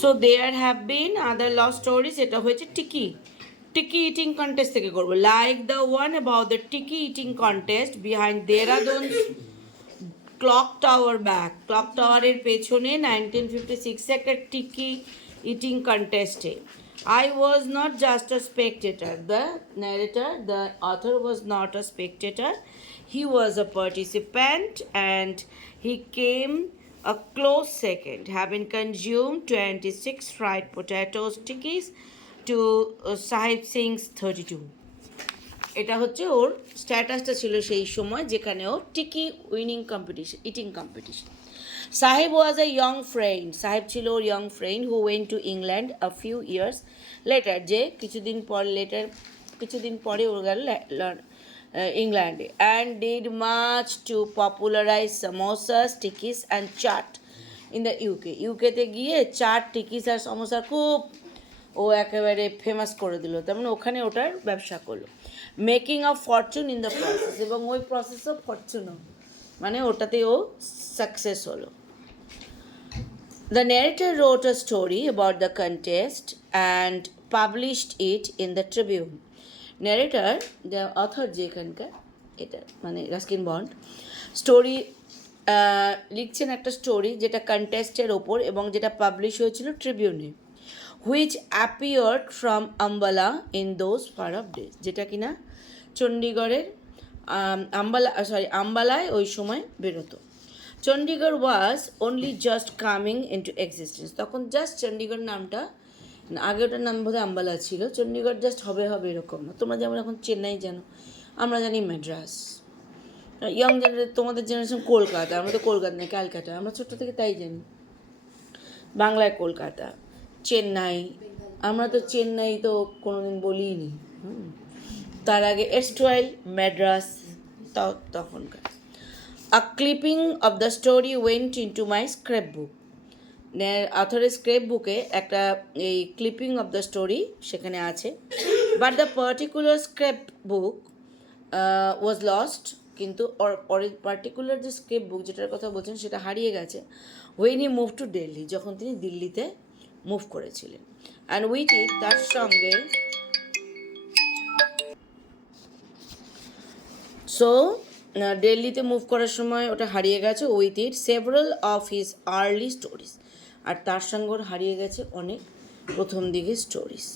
So there have been other love stories, এটা হয়েছে tikki eating contest থেকে করবো, like the one about the tikki eating contest behind Dehradun clock tower back. Clock টাওয়ারের পেছনে 1956 একটা টিকি ইটিং কন্টেস্টে। I was not just a spectator. The narrator, the author was not a spectator. He was a participant and he came a close second, having consumed 26 fried potato stickies to Sahib Singh's 32. এটা হচ্ছে ওর স্ট্যাটাসটা ছিল সেই সময় যেখানে ও টিকি eating competition. সাহেব ওয়াজ a young friend, সাহেব ছিল ওর young friend who went to England a few years later, যে কিছুদিন পরে ওর গেল ইংল্যান্ডে, and did much to popularize samosa tikkis and chaat in the ইউকেতে গিয়ে চাট টিকিস আর সমোসা খুব ও একেবারে ফেমাস করে দিল, তার মানে ওখানে ওটার ব্যবসা করলো। Making a fortune in the process, এবং ওই প্রসেস অফ ফরচুনও মানে ওটাতে ও সাকসেস হলো। The narrator wrote a story about the contest and published it in the Tribune. Narrator, the author যেখানকার, এটা মানে রাস্কিন বন্ড, স্টোরি লিখছেন একটা স্টোরি যেটা কন্টেস্টের ওপর এবং যেটা পাবলিশ হয়েছিল ট্রিবিউনে, which appeared from Ambala in those far off days, যেটা কিনা চণ্ডীগড়ের আম্বালায় ওই সময় বেরোতো। Chandigarh was only just coming into existence, তখন জাস্ট চণ্ডীগড় নামটা, আগে ওটার নাম বোধহয় আম্বালা ছিল, চণ্ডীগড় জাস্ট হবে এরকম না। তোমরা যেমন এখন চেন্নাই জানো, আমরা জানি মাদ্রাস, ইয়ং জেনারেশন, তোমাদের জেনারেশন কলকাতা, আমরা তো কলকাতা না ক্যালকাটা, আমরা ছোট্ট থেকে তাই জানি। বাংলায় কলকাতা, চেন্নাই, আমরা তো চেন্নাই তো কোনোদিন বলিই নি, তার আগে এস্টওয়াইল ম্যাড্রাস তখনকার। A clipping of the story went into my scrapbook, অথরের স্ক্র্যাপ বুকে একটা এই ক্লিপিং অফ দ্য স্টোরি সেখানে আছে, but the particular scrapbook was lost, কিন্তু পার্টিকুলার যে স্ক্র্যাপ বুক যেটার কথা বলছেন সেটা হারিয়ে গেছে when he move to Delhi, যখন তিনি দিল্লিতে মুভ করেছিলেন। অ্যান্ড উইথ ইট, তার সঙ্গে, সো দিল্লিতে মুভ করার সময় ওটা হারিয়ে গেছে, with it several of his early stories, আর তার সঙ্গে ওর হারিয়ে গেছে অনেক প্রথম দিকের stories.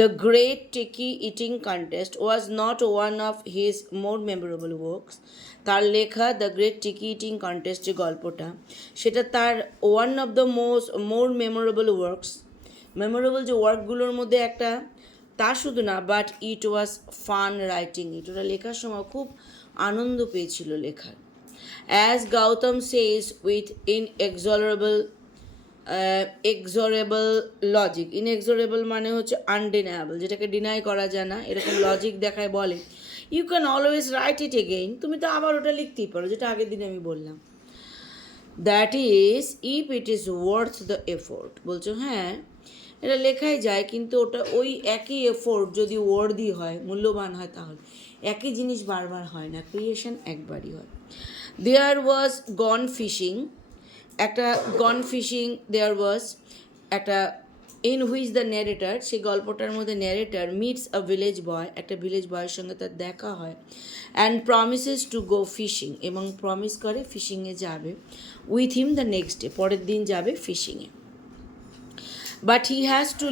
The great tikki eating contest was not one of his more memorable works, তার লেখা the great tikki eating contest যে গল্পটা, সেটা তার one of the more memorable works, memorable যে ওয়ার্কগুলোর মধ্যে একটা, তা শুধু না, but it was fun writing it, ওটা লেখার সময় খুব আনন্দ পেয়েছিল লেখার। As Gautam says with exorable logic, inexorable মানে হচ্ছে আনডিনায়াবল, যেটাকে ডিনাই করা যায় না, এরকম লজিক দেখায় বলে, you can always write it again, তুমি তো আবার ওটা লিখতেই পারো, যেটা আগের দিন আমি বললাম। That is if it is worth the effort, বলছো হ্যাঁ এটা লেখাই যায়, কিন্তু ওটা ওই একই এফোর্ট যদি ওয়ার্দি হয়, মূল্যবান হয়, তাহলে একই জিনিস বারবার হয় না, ক্রিয়েশন একবারই হয়। দেয়ার ওয়াজ গন ফিশিং, দেয়ার ওয়াজ একটা ইন হুইচ দ্য ন্যারেটার, সেই গল্পটার মধ্যে narrator meets a village boy, একটা ভিলেজ বয়ের সঙ্গে তার দেখা হয়, and promises to go fishing, এবং প্রমিস করে ফিশিংয়ে যাবে, with him the next day, পরের দিন যাবে ফিশিংয়ে। But he has to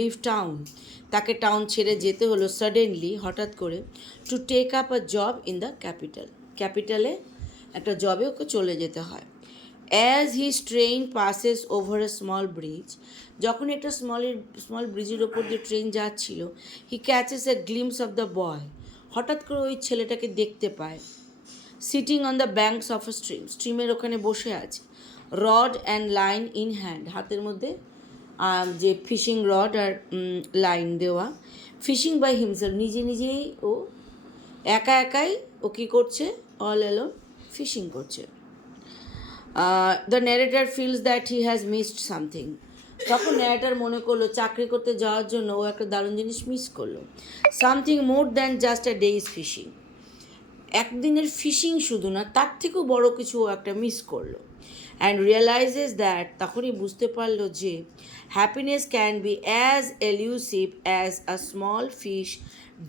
leave town, তাকে টাউন ছেড়ে যেতে হলো সাডেনলি, হঠাৎ করে, to take up a job in the ক্যাপিটালে একটা জবে ওকে চলে যেতে হয়। As his train passes over a small bridge, যখন একটা স্মল ব্রিজের ওপর দিয়ে ট্রেন যাচ্ছিল, he catches a glimpse of the boy, হঠাৎ করে ওই ছেলেটাকে দেখতে পায়, sitting on the banks of a স্ট্রিমের ওখানে বসে আছে, rod and line in hand, হাতের মধ্যে যে ফিশিং রড আর লাইন দেওয়া, ফিশিং বাই হিমসেলফ, নিজেই ও একাই ও কী করছে, অল অ্যালোন ফিশিং করছে। The narrator feels that he has missed something, তখন ন্যারেটার মনে করলো চাকরি করতে যাওয়ার জন্য ও একটা দারুণ জিনিস মিস করলো, সামথিং মোর দ্যান জাস্ট আ ডেইজ একদিনের ফিশিং শুধু না, তার থেকেও বড় কিছু ও একটা মিস করলো। অ্যান্ড রিয়েলাইজেস দ্যাট, তখনই বুঝতে পারলো যে happiness can be as elusive as a small fish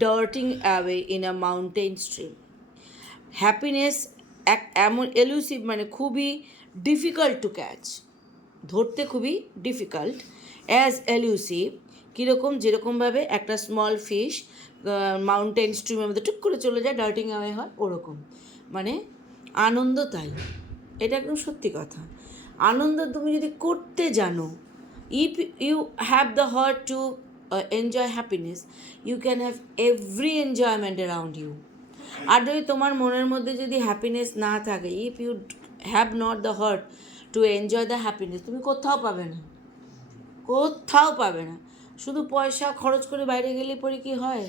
darting away in a mountain stream. Happiness এমন এলুসিভ মানে খুবই ডিফিকাল্ট টু ক্যাচ, ধরতে খুবই ডিফিকাল্ট, অ্যাজ এলুসিভ কীরকম, যেরকমভাবে একটা স্মল ফিশ মাউন্টেন স্ট্রিমের মধ্যে টুক করে চলে যায়, ডার্টিং অ্যাওয়ে হয়, ওরকম। মানে আনন্দ তাই, এটা একদম সত্যি কথা। আনন্দ তুমি যদি করতে জানো, if you have the heart to enjoy happiness, you can have every enjoyment around you. আর যদি তোমার মনের মধ্যে যদি হ্যাপিনেস না থাকে, if you have not the heart to enjoy the happiness, তুমি কোথাও পাবে না, কোথাও পাবে না। শুধু পয়সা খরচ করে বাইরে গেলে পরে কি হয়?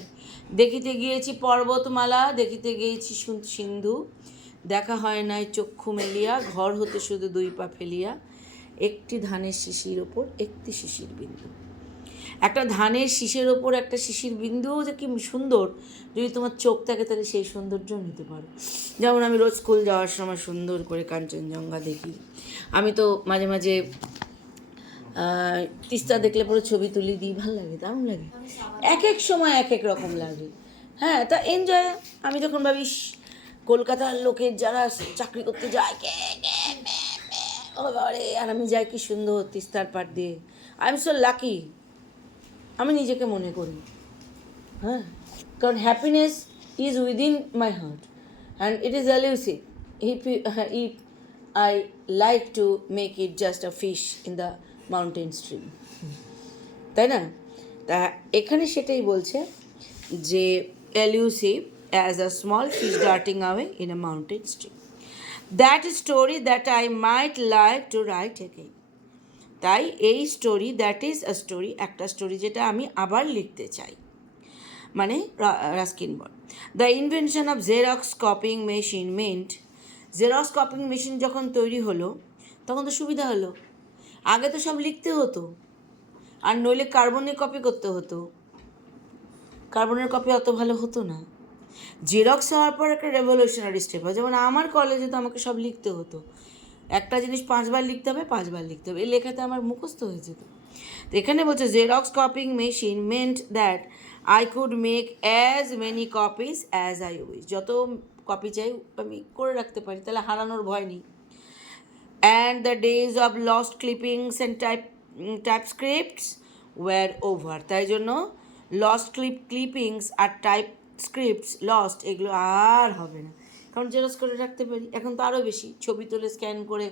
দেখিতে গিয়েছি পর্বতমালা, দেখিতে গিয়েছি সিন্ধু, দেখা হয় নাই চক্ষু মেলিয়া, ঘর হতে শুধু 2 পা ফেলিয়া, একটি ধানের শিশির ওপর একটি শিশির বিন্দু। একটা ধানের শীষের ওপর একটা শিশির বিন্দুও যে কি সুন্দর, যদি তোমার চোখ থাকে তাহলে সেই সৌন্দর্য নিতে পারো। যেমন আমি রোজ স্কুল যাওয়ার সময় সুন্দর করে কাঞ্চনজঙ্ঘা দেখি। আমি তো মাঝে মাঝে তিস্তা দেখলে পরে ছবি তুলি দিই, ভালো লাগে, দারুণ লাগে। এক এক সময় এক এক রকম লাগে। হ্যাঁ, তা এনজয়। আমি যখন ভাবিস কলকাতার লোকের যারা চাকরি করতে যায়, ও বাবারে, আর আমি যাই কি সুন্দর তিস্তার পাড় দিয়ে, আই এম সো লাকি, আমি নিজেকে মনে করি। হ্যাঁ, কারণ happiness is within my heart and it is elusive if I like to make it just a fish in the mountain stream, তাই না? তা এখানে সেটাই বলছে যে elusive as a small fish darting away in a mountain stream, that story that I might like to write again. তাই এই story, that is a story, একটা স্টোরি যেটা আমি আবার লিখতে চাই, মানে Ruskin bond. The invention of Xerox copying machine মেন্ট, জেরক্স কপিং মেশিন যখন তৈরি হলো তখন তো সুবিধা হলো। আগে তো সব লিখতে হতো, আর নইলে কার্বনে কপি করতে হতো, কার্বনের কপি অত ভালো হতো না। জেরক্স হওয়ার পর একটা রেভলিউশনারি স্টেপ হয়। যেমন আমার কলেজে তো আমাকে সব লিখতে হতো, একটা জিনিস 5 বার লিখতে হবে, 5 বার লিখতে হবে, এই লেখাতে আমার মুখস্থ হয়ে যেত। তো এখানে বলছে Xerox copying machine meant that I could make as many copies as I wish, যত কপি চাই আমি করে রাখতে পারি, তাহলে হারানোর ভয় নেই। And the days of lost clippings and typescripts were over, তাই জন্য লস্ট ক্লিপিংস আর টাইপস্ক্রিপ্টস লস্ট, এগুলো আর হবে না, কারণ জেরক্স করে রাখতে পারি। এখন তো আরও বেশি, ছবি তুলে স্ক্যান করে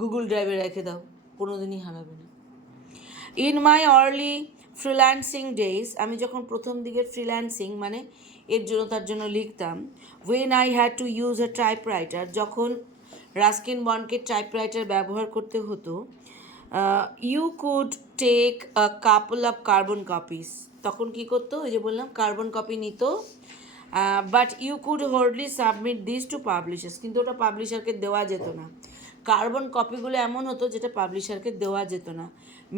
গুগল ড্রাইভে রেখে দাও, কোনো দিনই হারাবে না। In my early freelancing days, আমি যখন প্রথম দিকের ফ্রিল্যান্সিং মানে এর জন্য তার জন্য লিখতাম, when I had to use a typewriter, যখন রাস্কিন বন্ডকে টাইপরাইটার ব্যবহার করতে হতো, you could take a couple of carbon copies, তখন কী করতো, ওই যে বললাম কার্বন কপি নিত, but you could hardly submit this to publishers, কিন্তু ওটা পাবলিশারকে দেওয়া যেত না। কার্বন কপিগুলো এমন হতো যেটা পাবলিশারকে দেওয়া যেত না,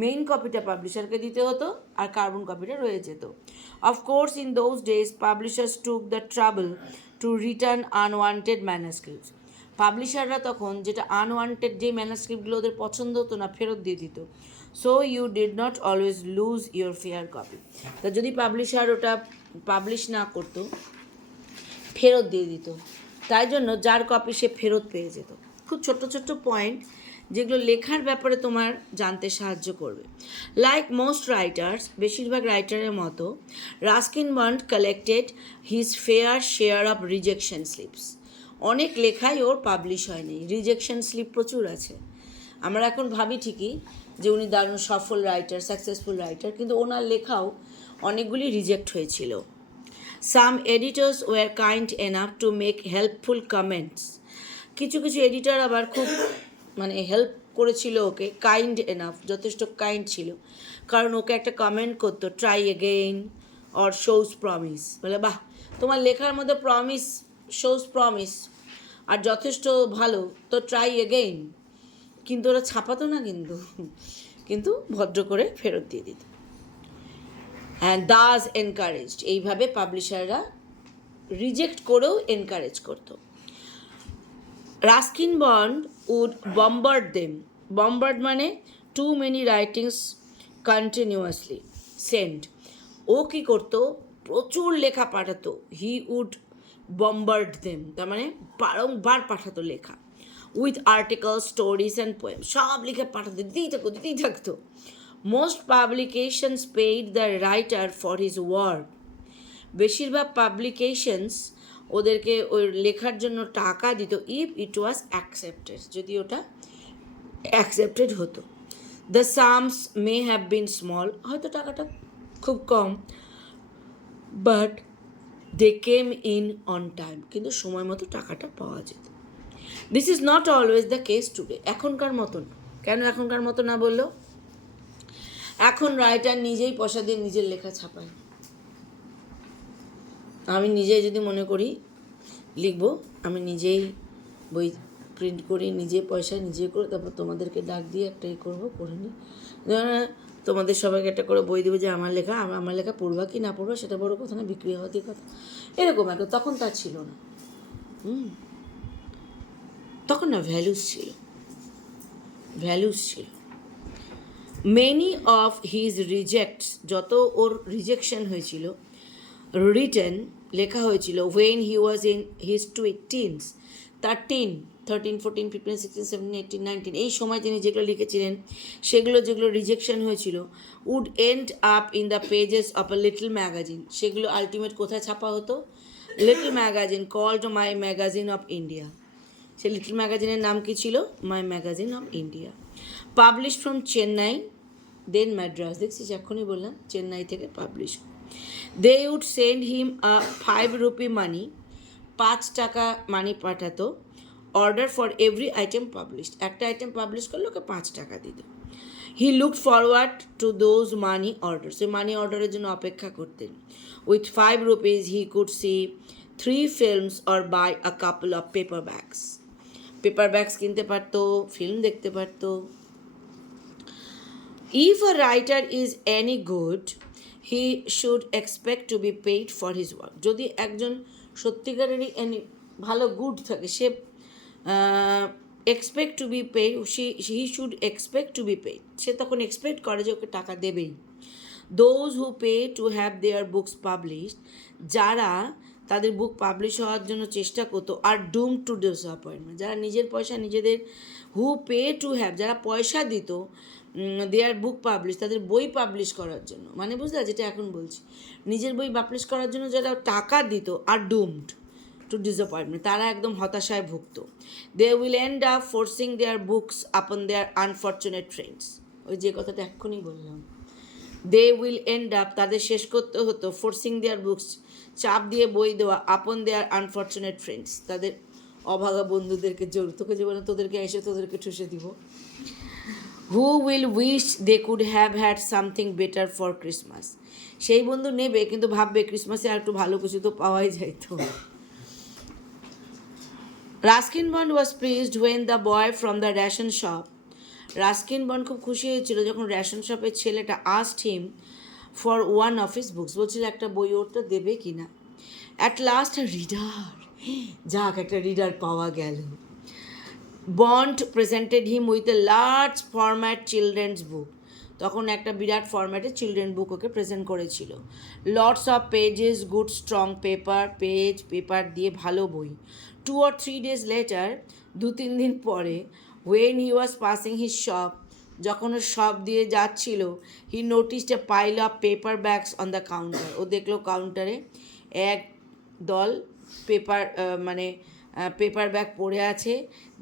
মেইন কপিটা পাবলিশারকে দিতে হতো আর কার্বন কপিটা রয়ে যেত। Of course in those days publishers took the trouble to return unwanted manuscripts, পাবলিশাররা তখন যেটা আনওয়ান্টেড যে ম্যানাস্ক্রিপ্টগুলো ওদের পছন্দ হতো না ফেরত দিয়ে দিত। So you did not always lose your fair copy, তা যদি পাবলিশার ওটা পাবলিশ না করতো ফেরত দিয়ে দিত, তাই জন্য যার কপি সে ফেরত পেয়ে যেত। খুব ছোট্ট ছোট্ট পয়েন্ট যেগুলো লেখার ব্যাপারে তোমার জানতে সাহায্য করবে। লাইক মোস্ট রাইটার্স, বেশিরভাগ রাইটারের মতো, Ruskin Bond collected his fair share of rejection slips, অনেক লেখাই ওর পাবলিশ হয়নি, রিজেকশন স্লিপ প্রচুর আছে। আমরা এখন ভাবি ঠিকই যে উনি দারুণ সফল রাইটার, সাকসেসফুল রাইটার, কিন্তু ওনার লেখাও অনেকগুলি রিজেক্ট হয়েছিল। Some editors were kind enough to make helpful comments, কিছু কিছু এডিটার আবার খুব মানে হেল্প করেছিল ওকে, কাইন্ড এনাফ, যথেষ্ট কাইন্ড ছিল, কারণ ওকে একটা কমেন্ট করতো, try again or shows promise, বলে বাহ তোমার লেখার মধ্যে প্রমিস, শোজ প্রমিস আর যথেষ্ট ভালো, তো ট্রাই এগেইন, কিন্তু ওরা ছাপাতো না, কিন্তু ভদ্র করে ফেরত দিয়ে দিত। অ্যান্ড দাস এনকারেজড, এইভাবে পাবলিশাররা রিজেক্ট করেও এনকারেজ করতো। Ruskin Bond would bombard them. Bombard মানে too many writings continuously send. ও কী করতো, প্রচুর লেখা পাঠাতো। হি উড বম্বার্ড দেম, তার মানে বারংবার পাঠাতো লেখা। With article, stories and poem, সব লিখে পাঠাতো, দিতেই থাকতো। Most publications paid the writer for his work. বেশিরভাগ পাবলিকেশনস ওদেরকে ওই লেখার জন্য টাকা দিত, ইফ ইট ওয়াজ অ্যাকসেপ্টেড, যদি ওটা অ্যাকসেপ্টেড হতো। The sums may have been small, হয়তো টাকাটা খুব কম, but they came in on time, কিন্তু সময় মতো টাকাটা পাওয়া যেত। This is not always the case today, এখনকার মতন। কেন এখনকার মতো না বললো? এখন রাইটার নিজেই পয়সা দিয়ে নিজের লেখা ছাপায়। আমি নিজেই যদি মনে করি লিখবো, আমি নিজেই বই প্রিন্ট করি, নিজে পয়সা নিজে করে, তারপর তোমাদেরকে ডাক দিয়ে একটা করবো, করে নিই। তোমাদের সবাইকে একটা করে বই দেবো যে আমার লেখা পড়বা কি না পড়বা সেটা বড় কথা না, বিক্রি হওয়ার কথা। এরকম একটা, তখন তার ছিল না। তখন না ভ্যালুস ছিল। মেনি অফ হিজ রিজেক্টস, যত ওর রিজেকশন হয়েছিল, রিটেন লেখা হয়েছিল when he was in his teens, 13, 14, 15, 16, 17, 18, 19, এই সময় তিনি যেগুলো লিখেছিলেন যেগুলো রিজেকশন হয়েছিল, would end up in the pages of a little magazine, সেগুলো আলটিমেট কোথায় ছাপা হতো? Little magazine called my magazine of India. সে লিটল ম্যাগাজিনের নাম কি ছিল? My magazine of India. Publish from Chennai then Madras, দেখছিস এখনই বললাম, চেন্নাই থেকে publish. They would send him a 5 rupee money, 5 টাকা মানি পাঠাতো। Order for every item published, একটা আইটেম পাবলিশ করলে ওকে 5 টাকা দিত। He looked forward to those money order, সে মানি অর্ডারের জন্য অপেক্ষা করতেন। With 5 rupees he could see 3 films or buy a couple of paper bags কিনতে পারতো, ফিল্ম দেখতে পারতো। If a writer is any good, he should expect to be paid for his work. যদি একজন সত্যিকারেরই ভালো গুড থাকে, সে expect to be paid, he should expect to be paid, সে তখন এক্সপেক্ট করে যে ওকে টাকা দেবেই। Those who pay to have their books published, যারা তাদের বুক পাবলিশ হওয়ার জন্য চেষ্টা করতো, আর ডুম টু ডিসঅ্যাপয়েন্টমেন্ট, যারা নিজের পয়সা নিজেদের, হু পে টু হ্যাভ, যারা পয়সা দিত দেয়ার বুক পাবলিশ, তাদের বই পাবলিশ করার জন্য, মানে বুঝতে, যেটা এখন বলছি, নিজের বই পাবলিশ করার জন্য যারা টাকা দিত, আর ডুমড টু ডিসঅ্যাপয়েন্টমেন্ট, তারা একদম হতাশায় ভুগত। They will end up forcing their books upon their unfortunate friends, ওই যে কথাটা এক্ষুনি বললাম, দে উইল এন্ড আপ, তাদের শেষ করতে হতো, ফোর্সিং দেয়ার বুকস, চাপ দিয়ে বই দেওয়া, আপন দেয়ার আনফর্চুনেট ফ্রেন্ডস, তাদের অভাগা বন্ধুদেরকে, জোর তোকে যে বলে তোদেরকে এসে তোদেরকে ঠুসে দিব। Who will wish they could have had something better for Christmas, সেই বন্ধু নেবে কিন্তু ভাববে ক্রিসমাসে আর একটু ভালো কিছু তো পাওয়াই যাইতো। Ruskin Bond was pleased when the boy from the ration shop, Ruskin Bond খুব খুশি হয়েছিল যখন রেশন শপের ছেলেটা asked him for one of his books, বলছিল একটা বই ওরটা দেবে কি না। অ্যাট লাস্ট রিডার, যাক একটা রিডার পাওয়া গেল। Bond presented him with a large format children's book, তখন একটা বিরাট ফরম্যাটে চিলড্রেন বুক ওকে প্রেজেন্ট করেছিল। Lots of pages, good strong paper দিয়ে ভালো বই। 2 or 3 days later, 2-3 দিন পরে, when he was passing his shop, যখন ও শপ দিয়ে যাচ্ছিল, he noticed a pile of paper bags on the counter, ও দেখলো কাউন্টারে এক দল পেপার ব্যাগ পড়ে আছে।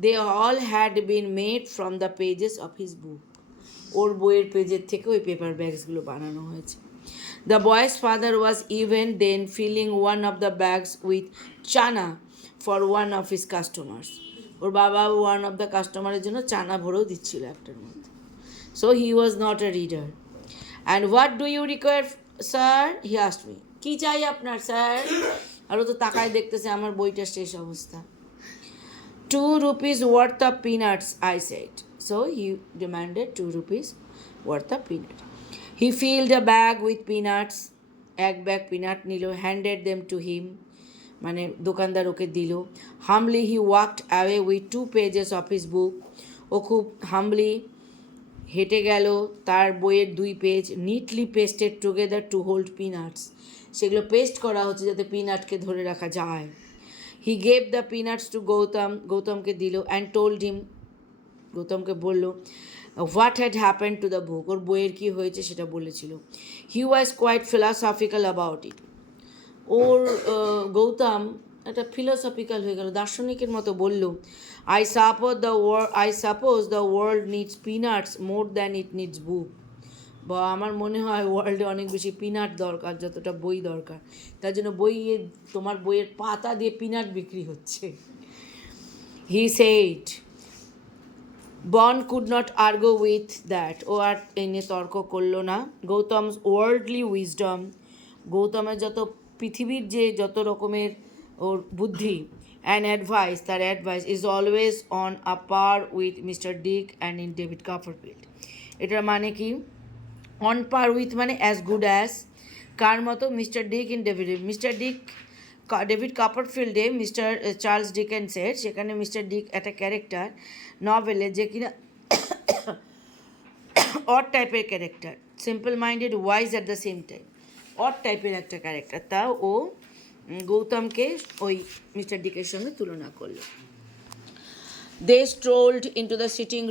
They all had been made from the pages of his book, ওর বইয়ের পেজের থেকে ওই পেপার ব্যাগসগুলো বানানো হয়েছে। The boy's father was even then filling one of the bags with chana for one of his customers, ওর বাবা ওয়ান অফ দ্য কাস্টমারের জন্য চানা ভরেও দিচ্ছিল একটার মধ্যে। So he was not a reader. And what do you require sir, he asked me, কী চাই আপনার sir? আরও তো তাকায় দেখতেছে আমার বইটার শেষ অবস্থা। 2 rupees worth of peanuts, I said. So he demanded 2 rupees worth of peanuts. He filled a bag with peanuts. এক ব্যাগ পিনাট নিল, handed them to him. মানে দোকানদার ওকে দিল। Humbly he walked away with 2 pages of his book. ও খুব humbly হেঁটে গেল তার বইয়ের 2 page, neatly pasted together to hold peanuts. সেগুলো পেস্ট করা হচ্ছে যাতে পিনাটকে ধরে রাখা যায়। He gave the peanuts to Gautam, গৌতমকে দিল, অ্যান্ড টোল্ড হিম, গৌতমকে বলল what had happened to the book, ওর বইয়ের কী হয়েছে সেটা বলেছিল। He was quite philosophical about it. ওর গৌতম একটা ফিলসফিক্যাল হয়ে গেল, দার্শনিকের মতো বলল, I suppose the world needs peanuts more than it needs book. বা আমার মনে হয় ওয়ার্ল্ডে অনেক বেশি পিনাট দরকার যতটা বই দরকার, তার জন্য তোমার বইয়ের পাতা দিয়ে পিনাট বিক্রি হচ্ছে। হি সেইড বন কুড নট আর্গো উইথ দ্যাট, ও আর এই নিয়ে তর্ক করলো না। গৌতমস ওয়ার্ল্ডলি উইজডম, গৌতমের যত পৃথিবীর যে যত রকমের ওর বুদ্ধি অ্যান্ড অ্যাডভাইস, তার advice is always on a par with mister Dick and in David Copperfield. এটার মানে কি? অন পার উইথ মানে অ্যাজ গুড অ্যাজ, কার মতো? মিস্টার ডিক ইন ডেভিড কাপারফিল্ডে মিস্টার চার্লস ডিকেন্সের, সেখানে মিস্টার ডিক একটা ক্যারেক্টার নভেলে যে কিনা অড টাইপের character, simple minded wise at the same time, odd টাইপের একটা ক্যারেক্টার, তাও ও গৌতমকে ওই মিস্টার ডিকের সঙ্গে তুলনা করলো। They strolled into the sitting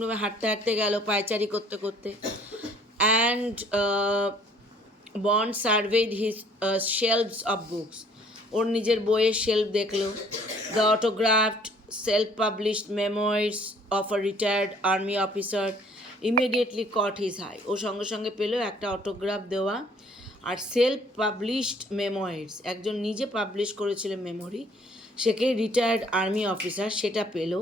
রুমে হাঁটতে হাঁটতে গেল, পায়চারি করতে করতে। And Bond surveyed his shelves of books, ওর নিজের বইয়ের শেলফ দেখলো। The autographed self published memoirs of a retired army officer immediately caught his eye, ও সঙ্গে সঙ্গে পেলো একটা অটোগ্রাফ দেওয়া আর সেলফ পাবলিশড মেমোয়ার্স, একজন নিজে পাবলিশ করেছিল মেমোরি, সেকে রিটায়ার্ড আর্মি অফিসার, সেটা পেল।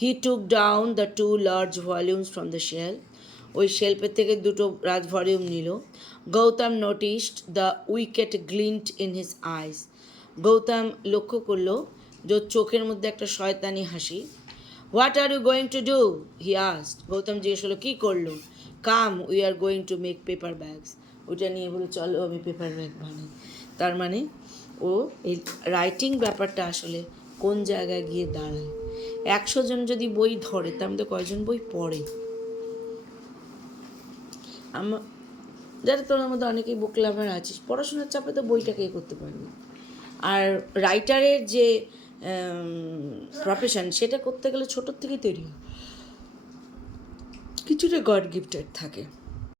He took down the 2 large volumes from the shelf, ওই শেলফের থেকে 2টো রাজ ভলিউম নিল। Gautam noticed the wicked glint in his eyes, Gautam লক্ষ্য করলো যে চোখের মধ্যে একটা শয়তানি হাসি। What are you going to do, he asked, Gautam জিজ্ঞেস করলো কী করলো? Come we are going to make paper bags, ওইটা নিয়ে বলে চলো আমি পেপার ব্যাগ বানাই। তার মানে ও এই রাইটিং ব্যাপারটা আসলে কোন জায়গায় গিয়ে দাঁড়ায়। 100 জন যদি বই ধরে তার মধ্যে কয়জন বই পড়ে? যারা তোর মধ্যে অনেকেই বুক লাভার আছিস, পড়াশোনার চাপে তো বইটাকে করতে পারবি। আর রাইটারের যে প্রফেশন, সেটা করতে গেলে ছোটোর থেকেই তৈরি হয়, কিছুটা গড গিফটেড থাকে।